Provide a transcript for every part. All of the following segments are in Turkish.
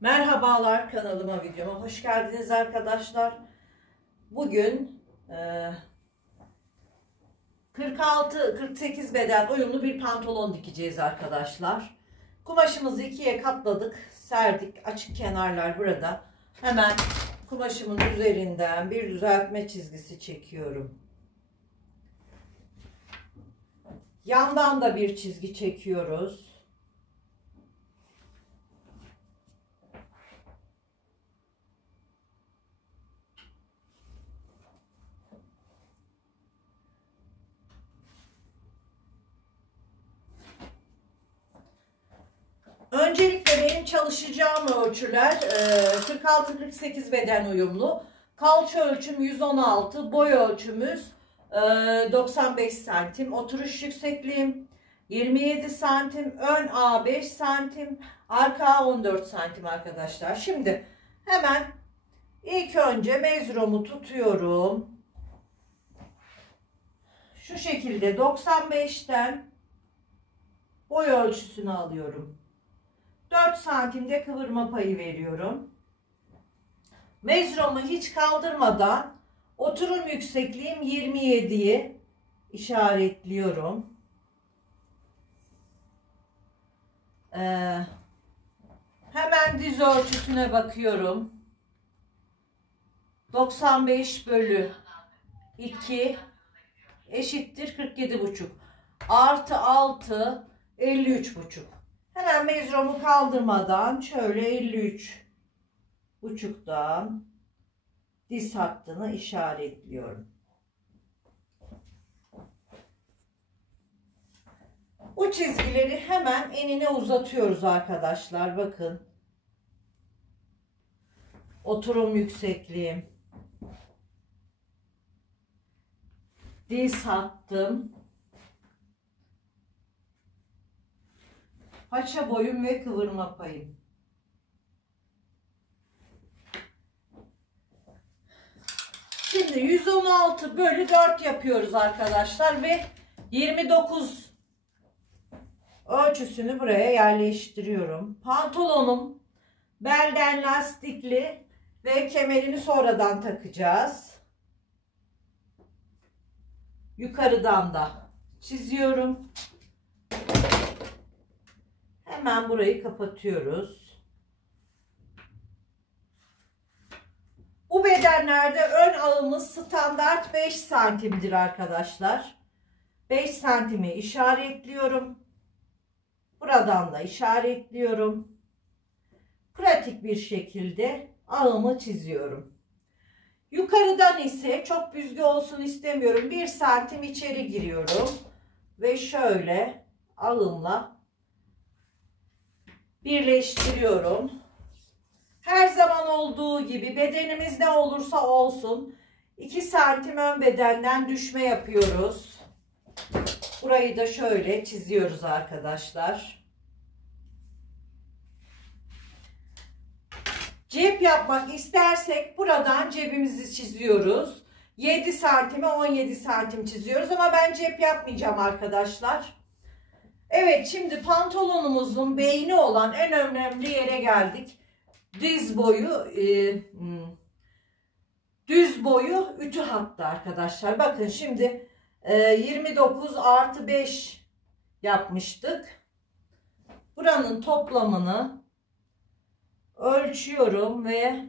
Merhabalar, kanalıma, videoma hoş geldiniz arkadaşlar. Bugün 46-48 beden uyumlu bir pantolon dikeceğiz arkadaşlar. Kumaşımızı ikiye katladık, serdik. Açık kenarlar burada. Hemen kumaşımın üzerinden bir düzeltme çizgisi çekiyorum. Yandan da bir çizgi çekiyoruz. Öncelikle benim çalışacağım ölçüler 46-48 beden uyumlu. Kalça ölçüm 116, boy ölçümüz 95 santim, oturuş yüksekliğim 27 santim, ön A 5 santim, arka A 14 santim arkadaşlar. Şimdi hemen ilk önce mezurumu tutuyorum. Şu şekilde 95'ten boy ölçüsünü alıyorum. 4 santimde kıvırma payı veriyorum. Mezurumu hiç kaldırmadan oturum yüksekliğim 27'yi işaretliyorum. Hemen diz ölçüsüne bakıyorum. 95 bölü 2 eşittir 47,5. Artı 6 53,5. Hemen mezurumu kaldırmadan şöyle 53,5'dan diz hattını işaretliyorum. Bu çizgileri hemen enine uzatıyoruz arkadaşlar. Bakın. Oturum yüksekliğim. Diz hattım. Paça boyum ve kıvırma payım. Şimdi 116 bölü 4 yapıyoruz arkadaşlar ve 29 ölçüsünü buraya yerleştiriyorum. Pantolonum belden lastikli ve kemerini sonradan takacağız. Yukarıdan da çiziyorum. Hemen burayı kapatıyoruz. Bu bedenlerde ön ağımız standart 5 santimdir arkadaşlar. 5 santimi işaretliyorum. Buradan da işaretliyorum. Pratik bir şekilde ağımı çiziyorum. Yukarıdan ise çok büzgü olsun istemiyorum. 1 santim içeri giriyorum. Ve şöyle ağımla birleştiriyorum. Her zaman olduğu gibi bedenimiz ne olursa olsun 2 santim ön bedenden düşme yapıyoruz. Burayı da şöyle çiziyoruz arkadaşlar. Cep yapmak istersek buradan cebimizi çiziyoruz. 7 santime 17 santim çiziyoruz ama ben cep yapmayacağım arkadaşlar. Evet, şimdi pantolonumuzun beyni olan en önemli yere geldik. Diz boyu, düz boyu ütü hattı arkadaşlar. Bakın şimdi 29 artı 5 yapmıştık. Buranın toplamını ölçüyorum ve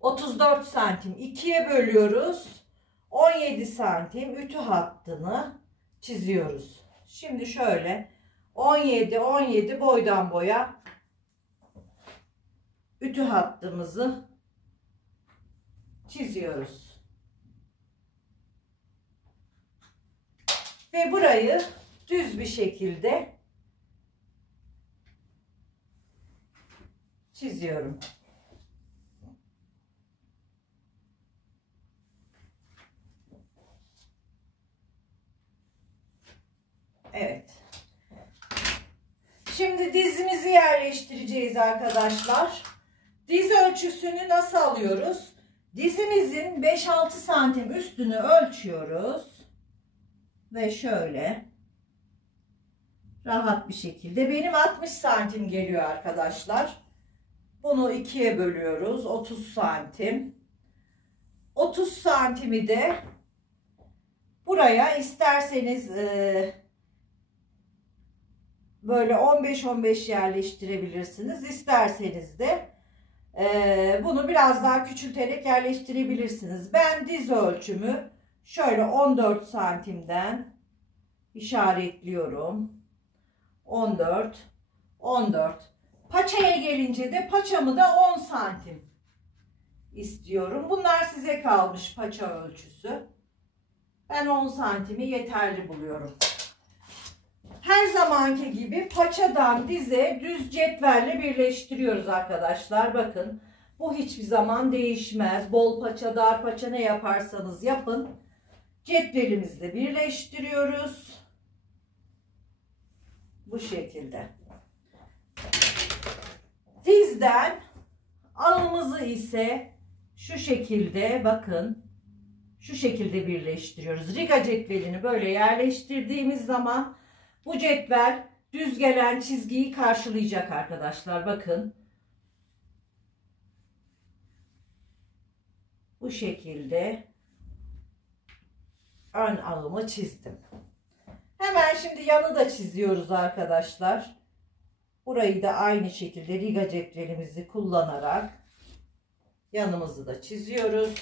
34 santim 2'ye bölüyoruz. 17 santim ütü hattını çiziyoruz. Şimdi şöyle 17 boydan boya ütü hattımızı çiziyoruz. Ve burayı düz bir şekilde çiziyorum. Evet. Şimdi dizimizi yerleştireceğiz arkadaşlar. Diz ölçüsünü nasıl alıyoruz? Dizimizin 5-6 santim üstünü ölçüyoruz. Ve şöyle rahat bir şekilde. Benim 60 santim geliyor arkadaşlar. Bunu ikiye bölüyoruz. 30 santim. 30 santimi de buraya isterseniz böyle 15-15 yerleştirebilirsiniz. İsterseniz de bunu biraz daha küçülterek yerleştirebilirsiniz. Ben diz ölçümü şöyle 14 santimden işaretliyorum. 14, 14. Paçaya gelince de paçamı da 10 santim istiyorum. Bunlar size kalmış paça ölçüsü. Ben 10 santimi yeterli buluyorum. Her zamanki gibi paçadan dize düz cetvelle birleştiriyoruz arkadaşlar. Bakın bu hiçbir zaman değişmez. Bol paça, dar paça ne yaparsanız yapın. Cetvelimizle birleştiriyoruz. Bu şekilde. Dizden ağımızı ise şu şekilde bakın. Şu şekilde birleştiriyoruz. Riga cetvelini böyle yerleştirdiğimiz zaman bu cetvel düz gelen çizgiyi karşılayacak arkadaşlar. Bakın. Bu şekilde ön ağımı çizdim. Hemen şimdi yanı da çiziyoruz arkadaşlar. Burayı da aynı şekilde riga cetvelimizi kullanarak yanımızı da çiziyoruz.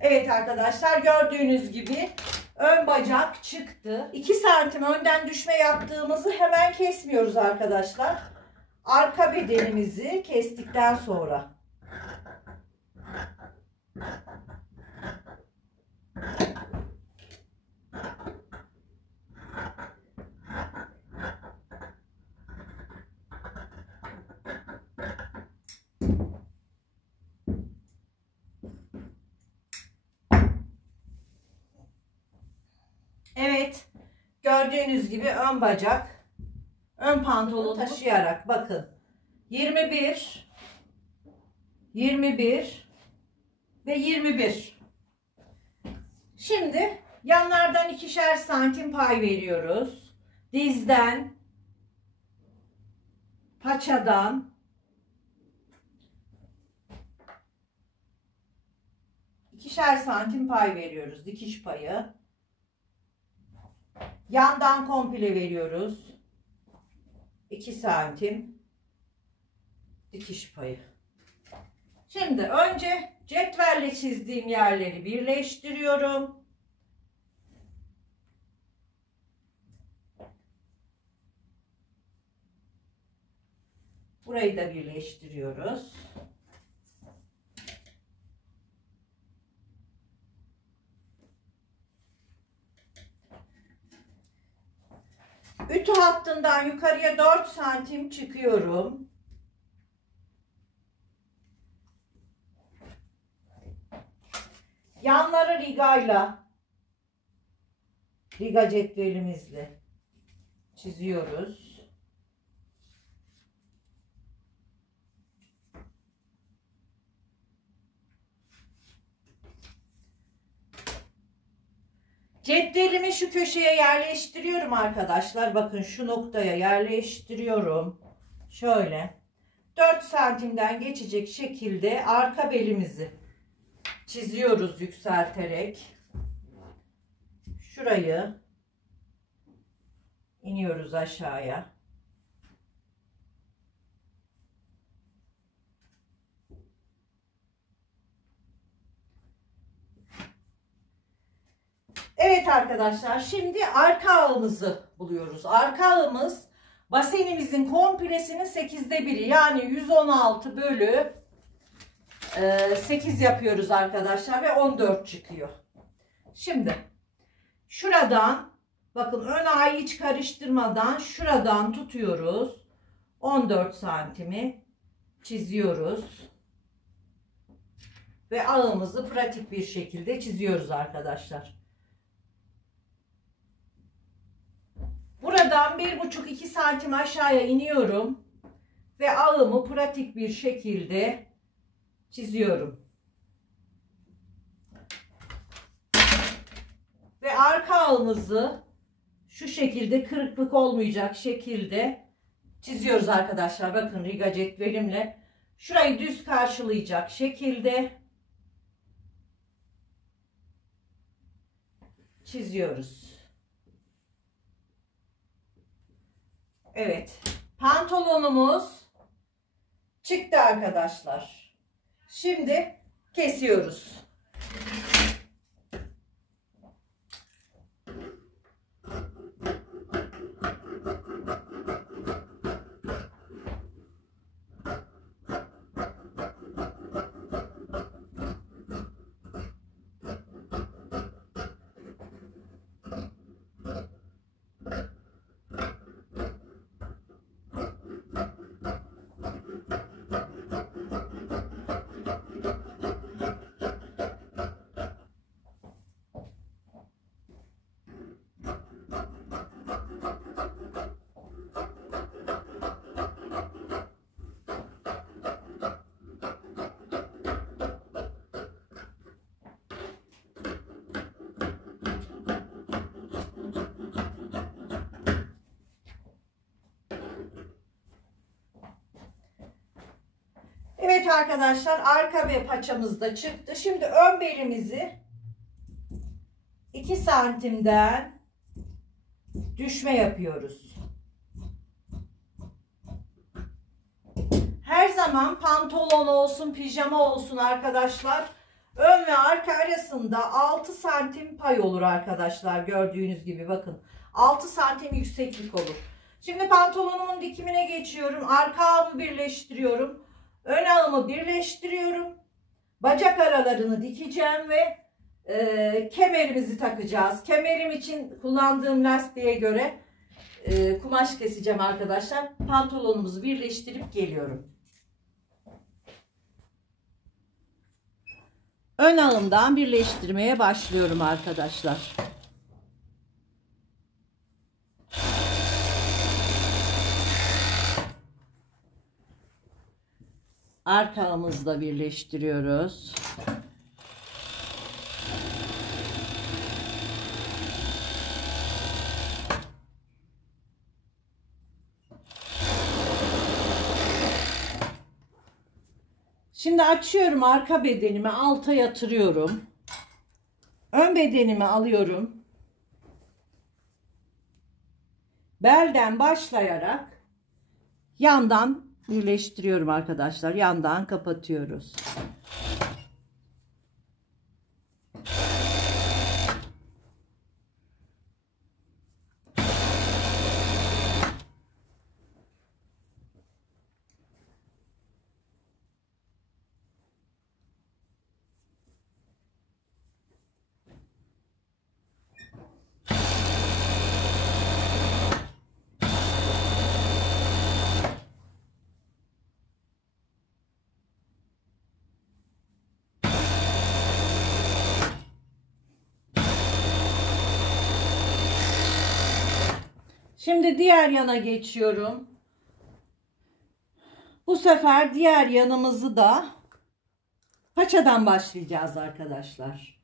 Evet arkadaşlar, gördüğünüz gibi ön bacak çıktı. 2 santim önden düşme yaptığımızı hemen kesmiyoruz arkadaşlar. Arka bedenimizi kestikten sonra. Evet, gördüğünüz gibi ön bacak, ön pantolonu taşıyarak bakın 21, 21 ve 21. Şimdi yanlardan 2'şer santim pay veriyoruz. Dizden, paçadan, ikişer santim pay veriyoruz. Dikiş payı. Yandan komple veriyoruz. 2 santim dikiş payı. Şimdi önce cetvelle çizdiğim yerleri birleştiriyorum. Burayı da birleştiriyoruz. Ütü hattından yukarıya 4 santim çıkıyorum. Yanları riga cetvelimizle çiziyoruz. Cetvelimi şu köşeye yerleştiriyorum arkadaşlar. Bakın şu noktaya yerleştiriyorum. Şöyle 4 santimden geçecek şekilde arka belimizi çiziyoruz yükselterek. Şurayı iniyoruz aşağıya. Evet arkadaşlar, şimdi arka ağımızı buluyoruz. Arka ağımız basenimizin komplesinin 8'de 1'i, yani 116 bölü 8 yapıyoruz arkadaşlar ve 14 çıkıyor. Şimdi şuradan bakın, ön ağı hiç karıştırmadan şuradan tutuyoruz. 14 santimi çiziyoruz. Ve ağımızı pratik bir şekilde çiziyoruz arkadaşlar. Buradan 1,5-2 santim aşağıya iniyorum ve ağımı pratik bir şekilde çiziyorum. ağımızı şu şekilde kırıklık olmayacak şekilde çiziyoruz arkadaşlar. Bakın riga cetvelimle şurayı düz karşılayacak şekilde çiziyoruz. Evet, pantolonumuz çıktı arkadaşlar. Şimdi kesiyoruz. Evet arkadaşlar, arka ve paçamız da çıktı. Şimdi ön belimizi 2 santimden düşme yapıyoruz. Her zaman pantolon olsun, pijama olsun arkadaşlar, ön ve arka arasında 6 santim pay olur arkadaşlar. Gördüğünüz gibi bakın 6 santim yükseklik olur. Şimdi pantolonumun dikimine geçiyorum. Arka ağımı birleştiriyorum. Ön ağımı birleştiriyorum. Bacak aralarını dikeceğim ve kemerimizi takacağız. Kemerim için kullandığım lastiğe göre kumaş keseceğim arkadaşlar. Pantolonumuzu birleştirip geliyorum. Ön ağımdan birleştirmeye başlıyorum arkadaşlar. Arka ağımızla birleştiriyoruz. Şimdi açıyorum, arka bedenimi alta yatırıyorum. Ön bedenimi alıyorum. Belden başlayarak yandan birleştiriyorum arkadaşlar. Yandan kapatıyoruz. Şimdi diğer yana geçiyorum. Bu sefer diğer yanımızı da paçadan başlayacağız arkadaşlar.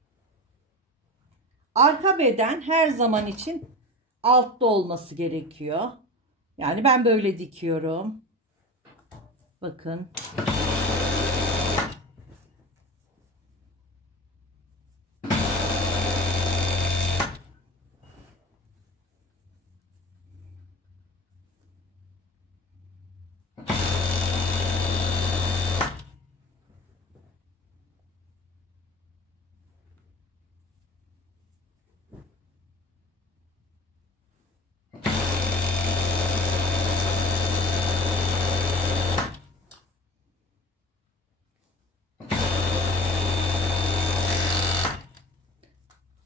Arka beden her zaman için altta olması gerekiyor. Yani ben böyle dikiyorum. Bakın.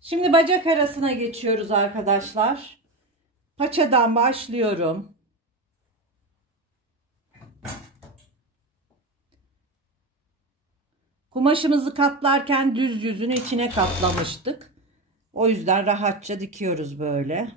Şimdi bacak arasına geçiyoruz arkadaşlar. Paçadan başlıyorum. Kumaşımızı katlarken düz yüzünü içine katlamıştık. O yüzden rahatça dikiyoruz böyle.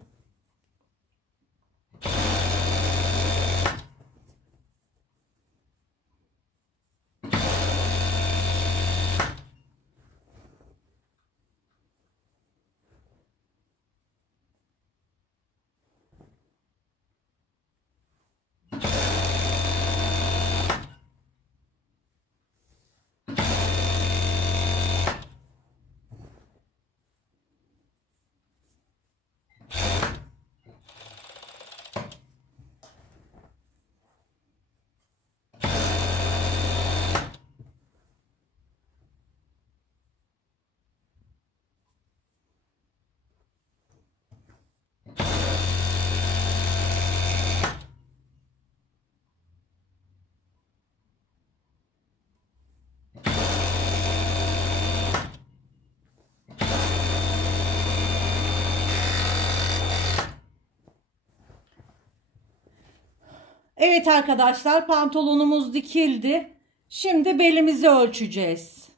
Evet arkadaşlar, pantolonumuz dikildi. Şimdi belimizi ölçeceğiz.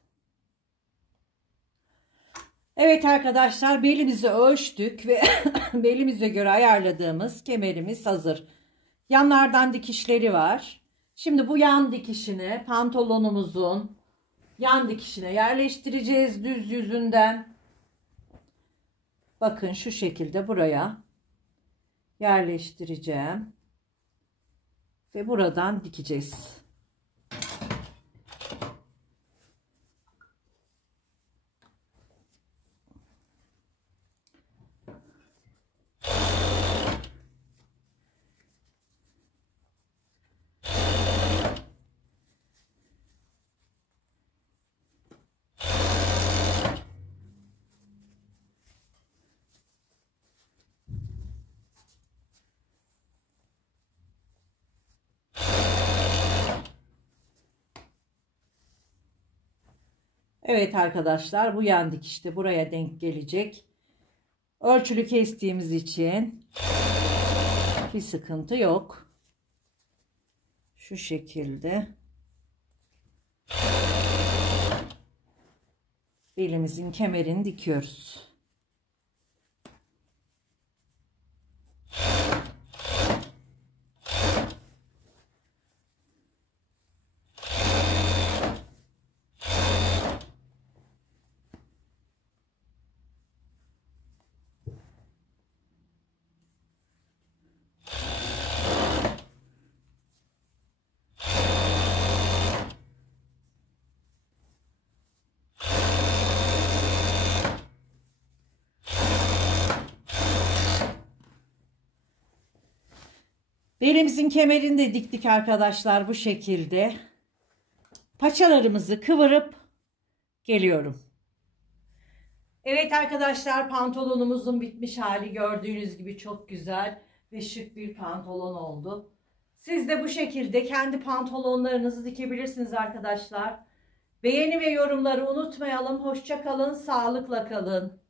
Evet arkadaşlar, belimizi ölçtük ve belimize göre ayarladığımız kemerimiz hazır. Yanlardan dikişleri var. Şimdi bu yan dikişini pantolonumuzun yan dikişine yerleştireceğiz düz yüzünden. Bakın şu şekilde buraya yerleştireceğim. Ve buradan dikeceğiz. Evet arkadaşlar, bu yan dikiş de buraya denk gelecek. Ölçülü kestiğimiz için bir sıkıntı yok. Şu şekilde belimizin kemerini dikiyoruz. Belimizin kemerini de diktik arkadaşlar bu şekilde. Paçalarımızı kıvırıp geliyorum. Evet arkadaşlar, pantolonumuzun bitmiş hali gördüğünüz gibi çok güzel ve şık bir pantolon oldu. Siz de bu şekilde kendi pantolonlarınızı dikebilirsiniz arkadaşlar. Beğeni ve yorumları unutmayalım. Hoşça kalın, sağlıkla kalın.